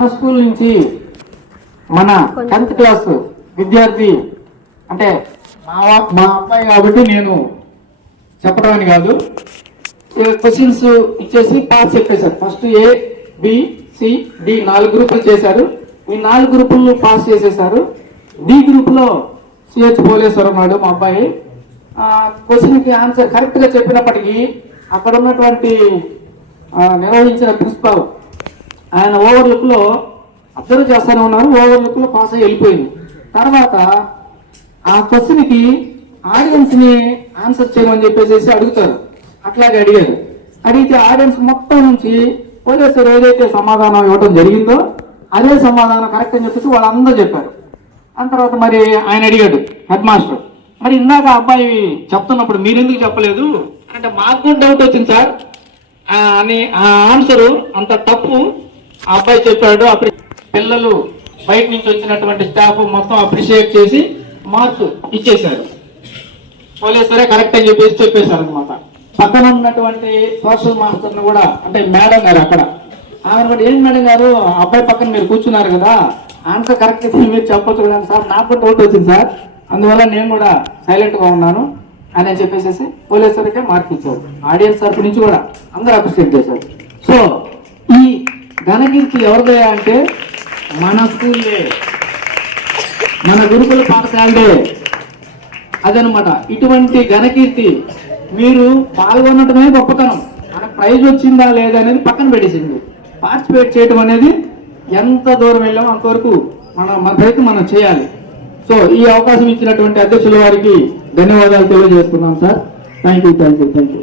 School నుంచి మన tenth class విద్యార్థి అంటే మా మా అబ్బాయి కాబట్టి నేను చెప్పడం అని కాదు క్వశ్చన్స్ ఇచ్చేసి పాస్ చెప్పేశారు. First A B C D నాలుగు గ్రూపులు చేశారు. ఈ నాలుగు గ్రూపులు పాస్ చేసేశారు. డి గ్రూప్లో సిహెచ్ పోలేశ్వరం ఉన్నాడు మా అబ్బాయి. క్వశ్చన్కి ఆన్సర్ కరెక్ట్గా చెప్పినప్పటికీ అక్కడ ఉన్నటువంటి నిర్వహించిన ప్రిన్సిపాల్ ఆయన ఓవర్లుక్లో అబ్జర్వ్ చేస్తానే ఉన్నారు ఓవర్లుక్లో పాస్ అయ్యి వెళ్ళిపోయింది. తర్వాత ఆ క్వశ్చన్కి ఆడియన్స్ని ఆన్సర్ చేయమని చెప్పేసి అడుగుతారు. అట్లాగే అడిగారు. అడిగితే ఆడియన్స్ మొత్తం నుంచి పోలీసులు ఏదైతే సమాధానం ఇవ్వడం జరిగిందో అదే సమాధానం కరెక్ట్ అని చెప్పేసి వాళ్ళందరూ చెప్పారు. ఆ తర్వాత మరి ఆయన అడిగాడు హెడ్ మాస్టర్ మరి ఇందాక అబ్బాయి చెప్తున్నప్పుడు మీరు ఎందుకు చెప్పలేదు? అంటే మాకు కూడా డౌట్ వచ్చింది సార్. అని ఆ ఆన్సర్ అంత తప్పు అబ్బాయి చెప్పాడు అప్పుడు పిల్లలు బయట నుంచి వచ్చినటువంటి స్టాఫ్ మొత్తం అప్రిషియేట్ చేసి మార్క్స్ ఇచ్చేశారు. పోలీస్ సరే కరెక్ట్ అని చెప్పేసి చెప్పేశారు అనమాట పక్కన ఉన్నటువంటి సోషల్ మాస్టర్ కూడా అంటే మేడం గారు అక్కడ. ఆమె కూడా ఏం మేడం గారు ఆ అబ్బాయి పక్కన మీరు కూర్చున్నారు కదా ఆన్సర్ కరెక్ట్ మీరు చెప్పొచ్చు కదా సార్ నాకు కూడా డౌట్ వచ్చింది సార్. అందువల్ల నేను కూడా సైలెంట్గా ఉన్నాను అని చెప్పేసేసి చెప్పేసి సరికే మార్క్ ఇచ్చారు. ఆడియన్స్ తరఫు నుంచి కూడా అందరూ అప్రిషియేట్ చేశారు. సో ఘనకీర్తి ఎవరిదయా అంటే మన స్కూల్లే మన గురుకుల పాఠశాలదే. అదనమాట. ఇటువంటి ఘనకీర్తి మీరు పాల్గొనటమే గొప్పతనం. మనకు ప్రైజ్ వచ్చిందా లేదా అనేది పక్కన పెట్టేసింది. పార్టిసిపేట్ చేయడం అనేది ఎంత దూరం వెళ్ళామో అంతవరకు మన మన ప్రయత్నం మనం చేయాలి. సో ఈ అవకాశం ఇచ్చినటువంటి అధ్యక్షుల వారికి ధన్యవాదాలు తెలియజేస్తున్నాం sir. Thank you thank you thank you